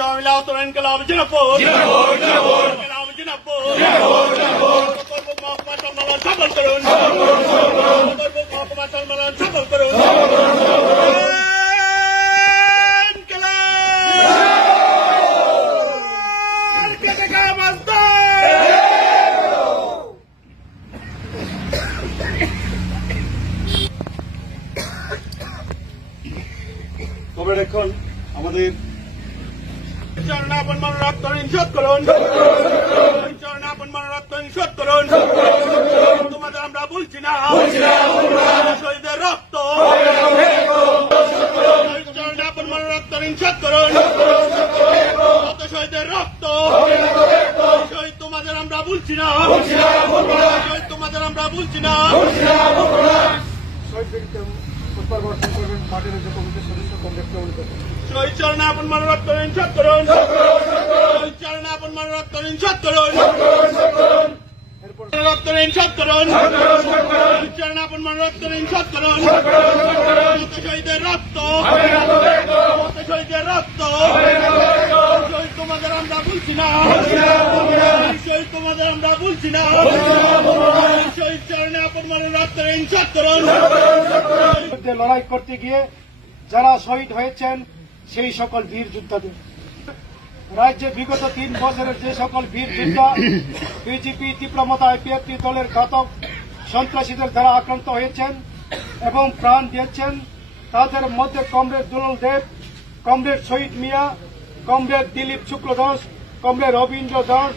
ইনকলাব জিনাপুর। ইনকলাব জিনাপুর। করব মহকুমা সম্মেলন সফল করুন। করব মহকুমা। সম্মেলন সফল করুন। তবে এখন আমাদের চরণাপন মন রক্ত নিষোধ করুন। চরণাপন মন রক্ত নিষোধ করুন। তোমাদের আমরা বলছি না। শহীদের রক্ত। চরণাপন মন রক্ত নিষোধ করুন। কত শহীদের রক্ত। শহীদ তোমাদের আমরা বলছি না। শহীদ তোমাদের আমরা বলছি না। শহীদ ব্যক্তিকে প্রত্যাবর্তন করবেন পার্টির যে কমিটির সদস্য কংগ্রেস কমিটি শহীদ চরণাপন মন রক্ত নিষোধ করুন শহীদ চরণাপন মন রক্ত নিষোধ করুন। এরপর রক্ত নিষোধ করুন। চরণাপন মন রক্ত নিষোধ করুন। কত শহীদের রক্ত। কত শহীদের রক্ত। শহীদ তোমাদের আমরা বলছি না। শহীদ তোমাদের আমরা বলছি না। শহীদ চরণে আপন মনের রক্ত নিষোধ করুন। বিরুদ্ধে লড়াই করতে গিয়ে যারা শহীদ হয়েছেন, সেই সকল বীর যোদ্ধাদের। রাজ্যে বিগত তিন বছরের যে সকল বীর যোদ্ধা, বিজেপি তীব্রমতা আইপিএফটি দলের ঘাতক সন্ত্রাসীদের দ্বারা আক্রান্ত হয়েছেন এবং প্রাণ দিয়েছেন, তাদের মধ্যে comrade Dulal Deb, comrade Shahid Mia, comrade Dilip Shukladas, comrade Rabindra Das,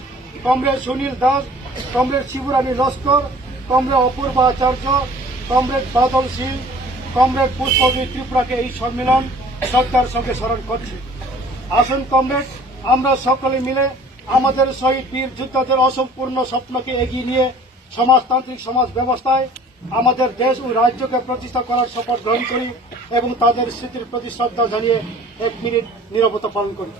comrade Sunil Das, comrade Shibrani Laskar, comrade Apurba Acharya, comrade Badal Singh comrade Pushpabi ত্রিপুরাকে এই সম্মেলন শ্রদ্ধার সঙ্গে স্মরণ করছে। আসুন কমরেড আমরা সকলে মিলে আমাদের শহীদ বীর যোদ্ধাদের অসম্পূর্ণ স্বপ্নকে এগিয়ে নিয়ে সমাজতান্ত্রিক সমাজ ব্যবস্থায় আমাদের দেশ ও রাজ্যকে প্রতিষ্ঠা করার শপথ গ্রহণ করি এবং তাদের স্মৃতির প্রতি শ্রদ্ধা জানিয়ে এক মিনিট নিরবতা পালন করি।